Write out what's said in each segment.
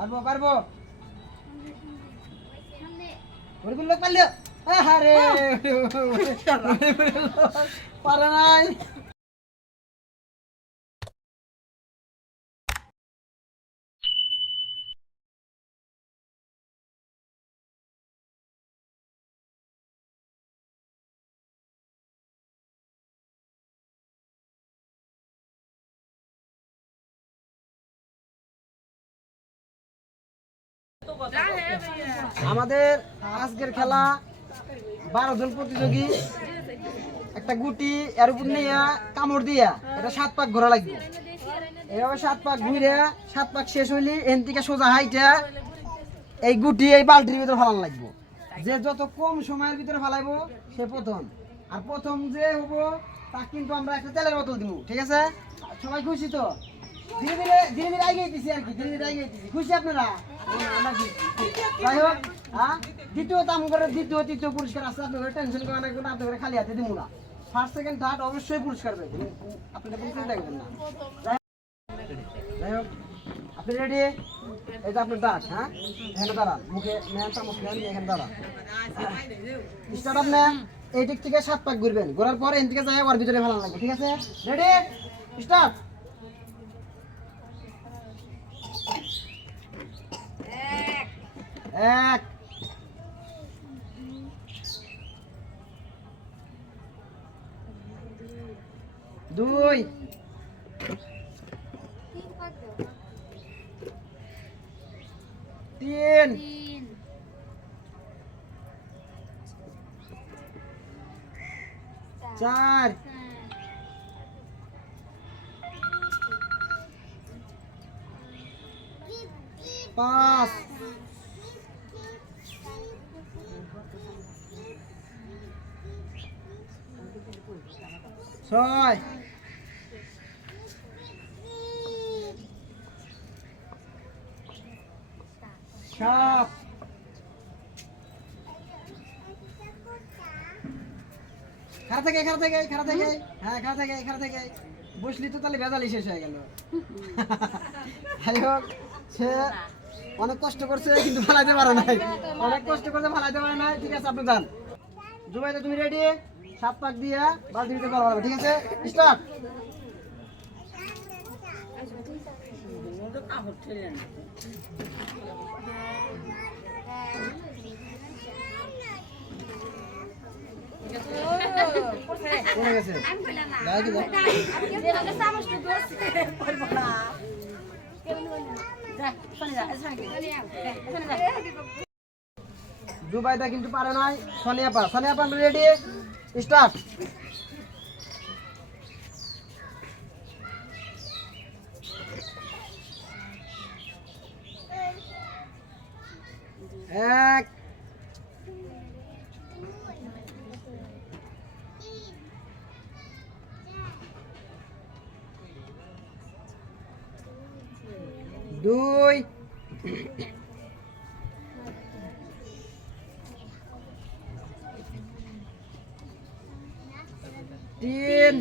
পারবো পারবো ওরকম লোক পারলে আরে পারে নাই আমাদের আজকের খেলা 12 জন প্রতিযোগী একটা গুটি এর উপর নিয়ে কামড় দিয়া এটা 7 পাক ঘোরা লাগবে এইভাবে 7 পাক ঘুরে 7 পাক শেষ হইলে এন থেকে সোজা হাইটা এই গুটি এই বালতির ভিতরে ফেলানো লাগবে যে যত কম সময়ের ভিতরে ফেলাইবো সে প্রথম আর প্রথম যে হবো তা কিন্তু আমরা একটা তেলের বোতল দিব ঠিক আছে সবাই খুশি তো ধীরে ধীরে ধীরে ধীরে এগিয়ে দিছি আর কি ধীরে ধীরে এগিয়ে দিছি খুশি আপনারা আমরা যাই হোক হ্যাঁ দ্বিতীয় দাম করে দ্বিতীয় তৃতীয় পুরস্কার আছে আপনাদের টেনশন করেন না আপনাদের খালি হাতে দিব না ফার্স্ট সেকেন্ড থার্ড অবশ্যই পুরস্কার পাবেন আপনাদের কোনো চিন্তা করবেন না যাই হোক আপনি রেডি এই যে আপনার দাঁত হ্যাঁ এখানে দাঁড়ান মুখে নেন চামচ নেন এখানে দাঁড়ান স্টার্ট আপনি এই দিক থেকে 7 পাক ঘুরবেন ঘোরার পর এখান থেকে যাই ওর ভিতরে ফেলানো লাগবে ঠিক আছে রেডি স্টার্ট এক দুই তিন চার পাঁচ ছয় সাত খাড়া থেকে হ্যাঁ খাড়া থেকে বসলি তো তাহলে বেজালি শেষ হয়ে গেল যাই হোক সে অনেক কষ্ট করছে কিন্তু ফালাইতে পারে নাই অনেক কষ্ট করছে ফালাইতে পারে নাই ঠিক আছে আপনি যান জুবাইদা তুমি রেডি 7 পাক দিয়া বালতি দিতে পারবে ঠিক আছে স্টার্ট পড়ে গেছে জুবাইদা কিন্তু পারে নাই সোনিয়া পা রেডি স্টার্ট এক দুই তিন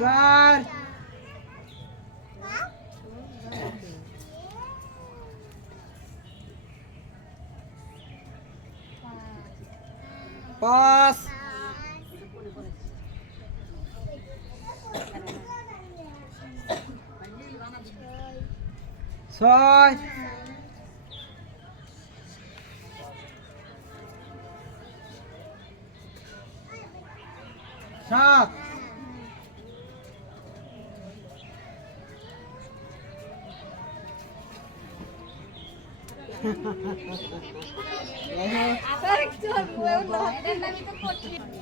চার পাঁচ ছয় সাত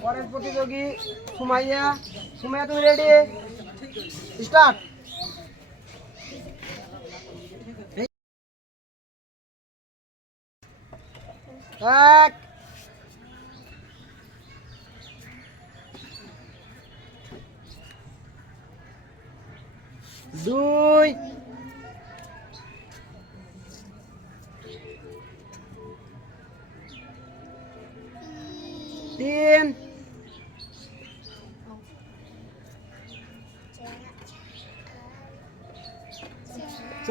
পরের প্রতিযোগী সুমাইয়া তুমি রেডি স্টার্ট এক দুই তিন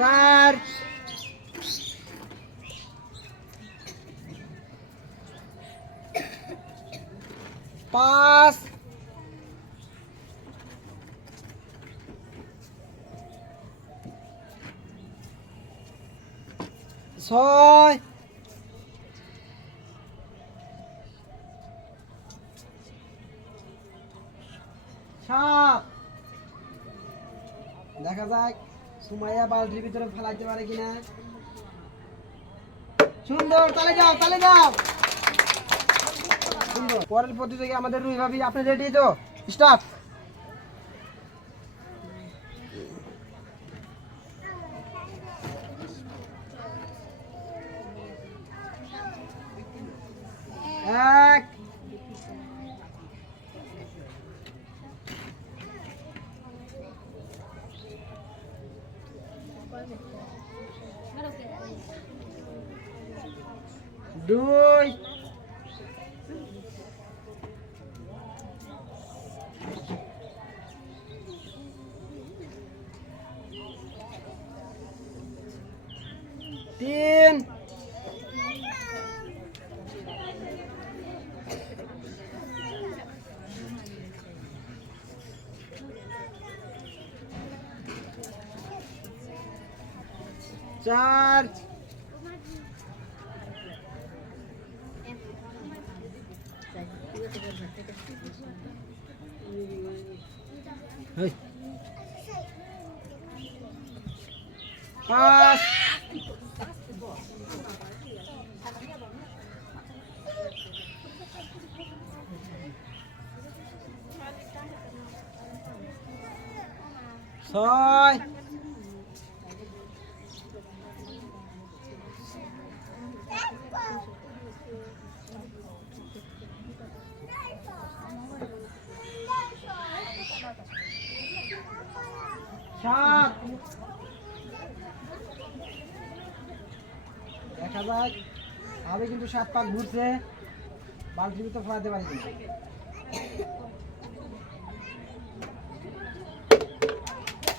4 5 6 7 দেখা যাক সুমাইয়া বালতির ভিতরে ফেলাইতে পারে কিনা। সুন্দর, তালে যাও তালে যাও। সুন্দর। পরের প্রতিযোগী আমাদের রুই ভাবি, আপনি রেডি তো? স্টার্ট। এক দুই তিন চার পাঁচ ছয় সাত দেখা যায় আমি কিন্তু 7 পাক ঘুরছে, বালতির ভিতরে ফেলাতে পারি কিনা।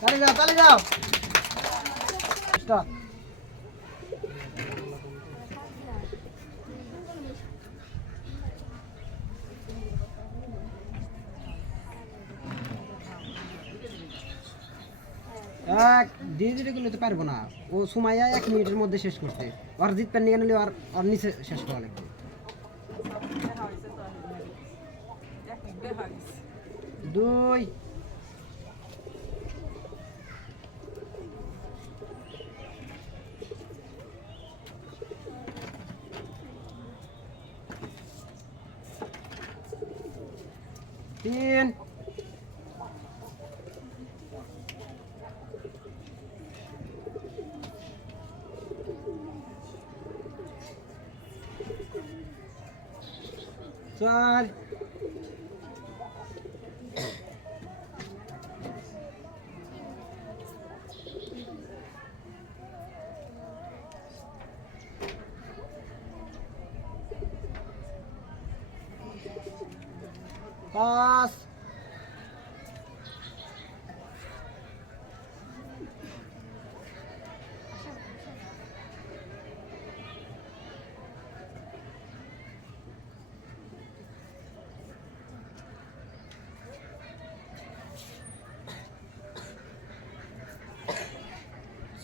তালে যাও তালে যাও। স্টার্ট। এক ধীরে ধীরে করলে তো পারবো না, ও সুমাইয়া 1 মিনিটের মধ্যে শেষ করছে। আর জিতপেন নিয়ে নিলে আর নিচে শেষ করা লাগবে। দুই তিন চার পাঁচ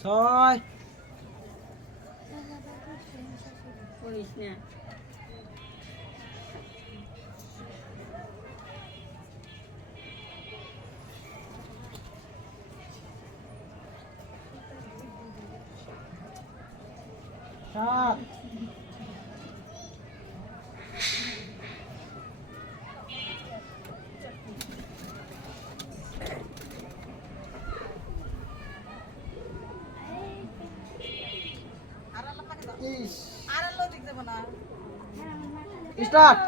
ছয় সাত স্টার্ট।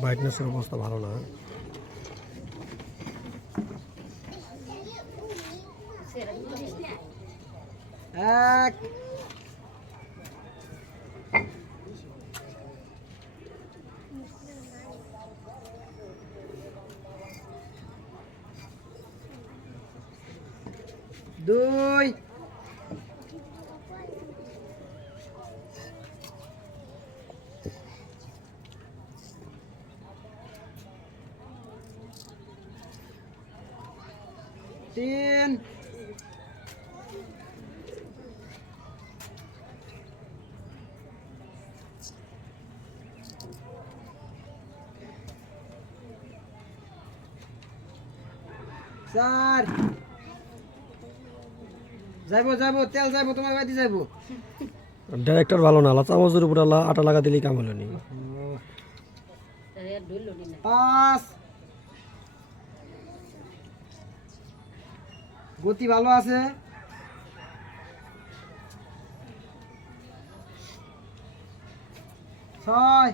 ব্রাইটনেসের অবস্থা ভালো না। এক 2 3 4 যাইবো তেল যাইবো তোমার বাড়ি যাইবো ডাইরেক্টর ভালো না, চামচের উপর আটা লাগা দিলেই কাম হলো নি। 5 গতি ভালো আছে। 6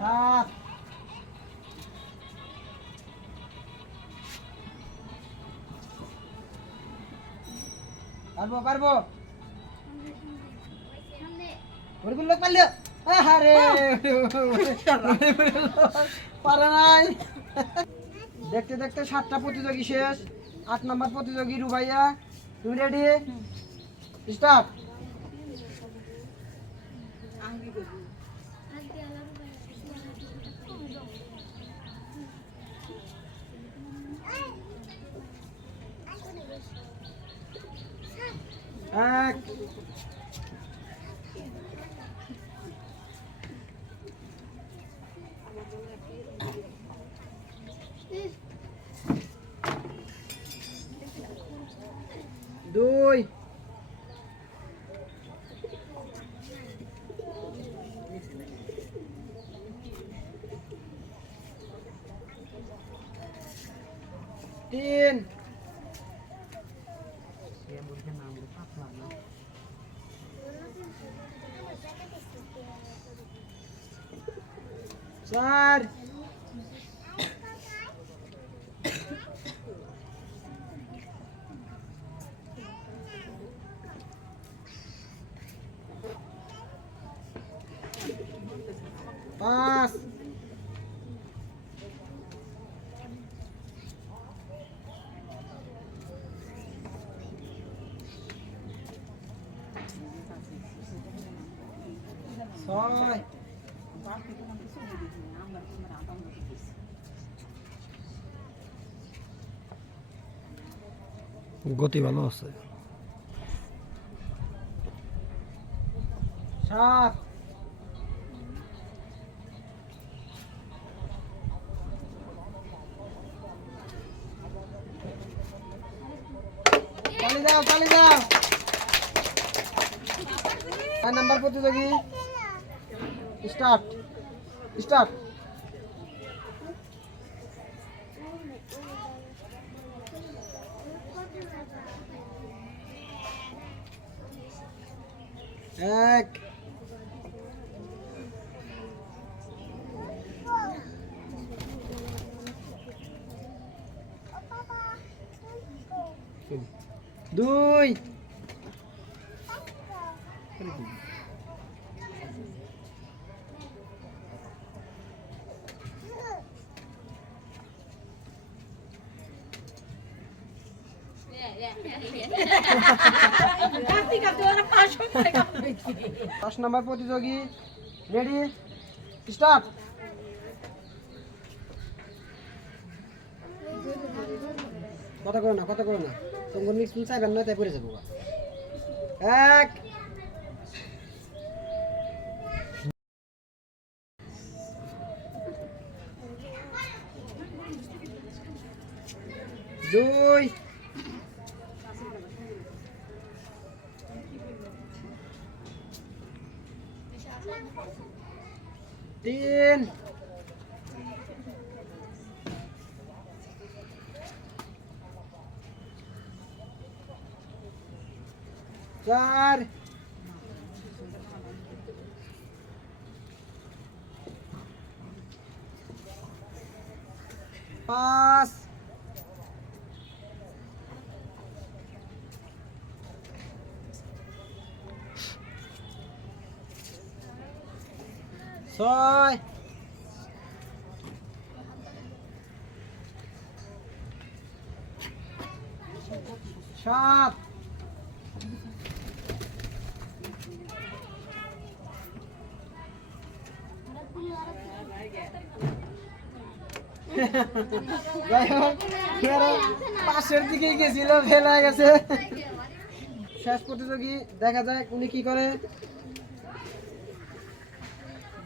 7 পারবো ওরগুলো লোক পারলে আরে পারে নাই। দেখতে দেখতে 7টা প্রতিযোগী শেষ। 8 নম্বর প্রতিযোগী রুবাইয়া, তুমি রেডি? স্টার্ট। এক 2 3 4 5 6 গতি ভালো আছে। 7 চালিয়ে যাও 4 নাম্বার প্রতিযোগী স্টার্ট। এক 2 5 নাম্বার প্রতিযোগী রেডি স্টার্ট। কথা করো না তোমার মিক্স ফুল চাইবেন না তাই পড়ে যাবো। 1 2 3 4 5 6 6 7 যাই হোক, এরা পাশের দিকে গেছিল, ফেল হয়ে গেছে। শেষ প্রতিযোগী, দেখা যাক উনি কি করে।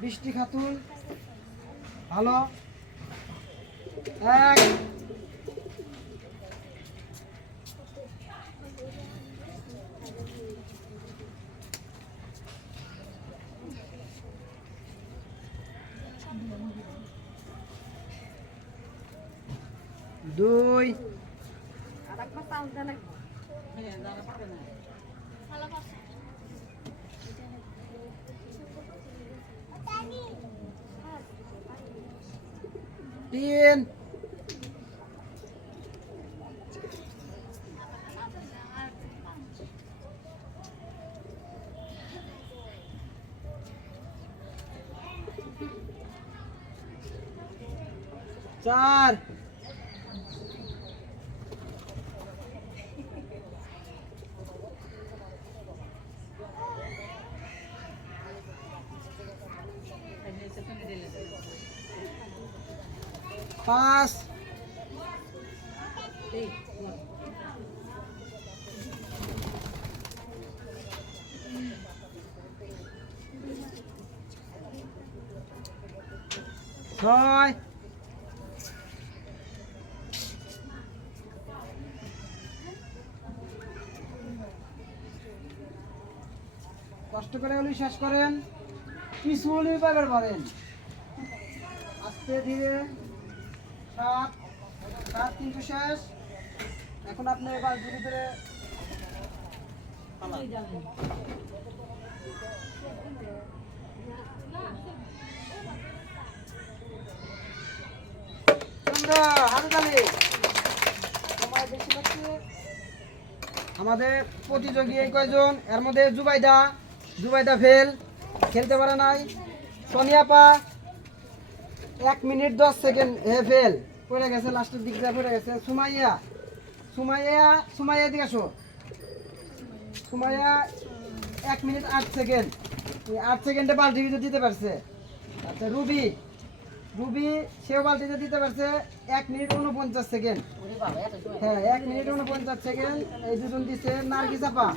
বৃষ্টি খাতুন ভালো, 1 2 3 4 5 6 কষ্ট করে উনি শেষ করেন, কিছু উনি পাবেন পারেন, আস্তে ধীরে। 7 7 কিন্তু শেষ। এখন আপনি এবার ধীরে ধীরে আমাদের প্রতিযোগী এই কয়জন, এর মধ্যে জুবাইদা ফেল, খেলতে পারে নাই। সোনিয়াপা 1 মিনিট 10 সেকেন্ড ফেল, পড়ে গেছে, লাস্টের দিক দিয়ে পড়ে গেছে। সুমাইয়া দিকে আসো। সুমাইয়া 1 মিনিট 8 সেকেন্ড, 8 সেকেন্ডে বালতি দিতে পারছে। আচ্ছা রুবি সেও বালতিতে দিতে পারছে 1 মিনিট 49 সেকেন্ড। হ্যাঁ, 1 মিনিট 49 সেকেন্ড এই দুজন দিচ্ছে। নার্গিস আপা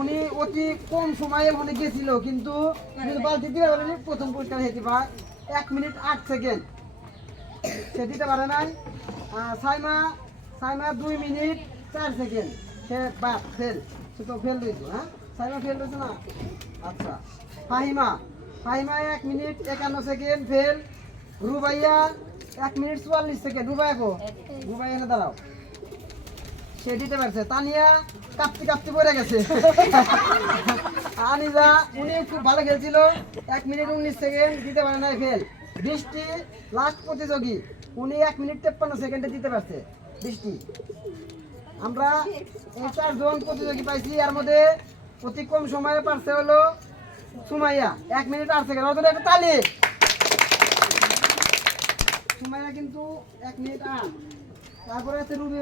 উনি অতি কম সময়ে মনে গেছিল, কিন্তু বালতি দিতে পারেনি, প্রথম পুরস্কার হেঁটে পায় 1 মিনিট 8 সেকেন্ড, সে দিতে পারে নাই। সাইমা 2 মিনিট 4 সেকেন্ড, সে বাদ ফেল, সে তো ফেল দিয়েছে। হ্যাঁ, সাইমা ফেল দিয়েছে না। আচ্ছা, Fahima 1 minute 51 second fail. Rubaiya 1 minute 44 second. Rubaiya এনে দাঁড়াও, সে দিতে পারছে। তানিয়া কাঁপতে পড়ে গেছে। আনিজা উনি খুব ভালো খেলছিল, 1 মিনিট 19 সেকেন্ড, দিতে পারে নাই, ফেল। বৃষ্টি লাস্ট প্রতিযোগী, উনি 1 মিনিট 53 সেকেন্ডে দিতে পারছে। বৃষ্টি, আমরা এই 4 জন প্রতিযোগী পাইছি, এর মধ্যে অতি কম সময়ে পারছে হলো সুমাইয়া, 1 মিনিট 8 সেকেন্ড। অত একটা তালি। সুমাইয়া কিন্তু 1 মিনিট 8। তারপরে আছে রুবি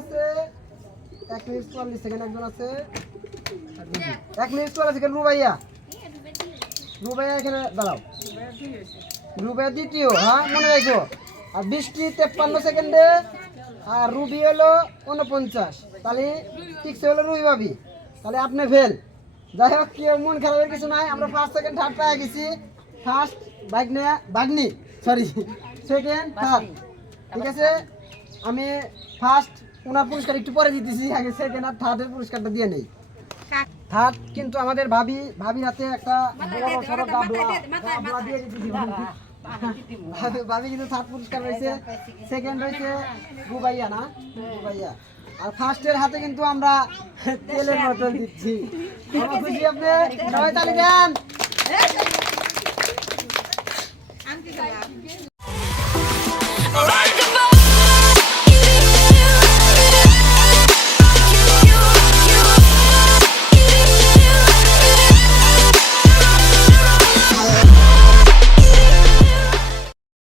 আছে 1 মিনিট 44 সেকেন্ড, একজন আছে 1 মিনিট 44 সেকেন্ড। রুবাইয়া এখানে দাঁড়াও, রুবাইয়া দ্বিতীয়, হ্যাঁ মনে রাখো। আর বৃষ্টি 53 সেকেন্ডে, আর রুবি হলো 49। তাহলে ঠিকছে হলো রুবি ভাবি, তাহলে আপনি ফেল। যাই হোক, কেউ মন খারাপের কিছু নাই, আমরা ফার্স্ট সেকেন্ড থার্ড পেয়ে গেছি। ফার্স্ট বাগনি সেকেন্ড থার্ড, ঠিক আছে। আমি ফার্স্ট ওনার পুরস্কার একটু পরে দিতেছি, আগে সেকেন্ড আর থার্ডের পুরস্কারটা দিয়ে নেই। থার্ড কিন্তু আমাদের ভাবির হাতে একটা বড় সড়ো ডাবলা দিয়ে দিতেছি। ভাবি কিন্তু থার্ড পুরস্কার হয়েছে, সেকেন্ড হয়েছে রুবাইয়া আর ফার্স্টের হাতে কিন্তু আমরা তেলের বোতল দিচ্ছি। খুশি আপনি? সবাই তালি দেন।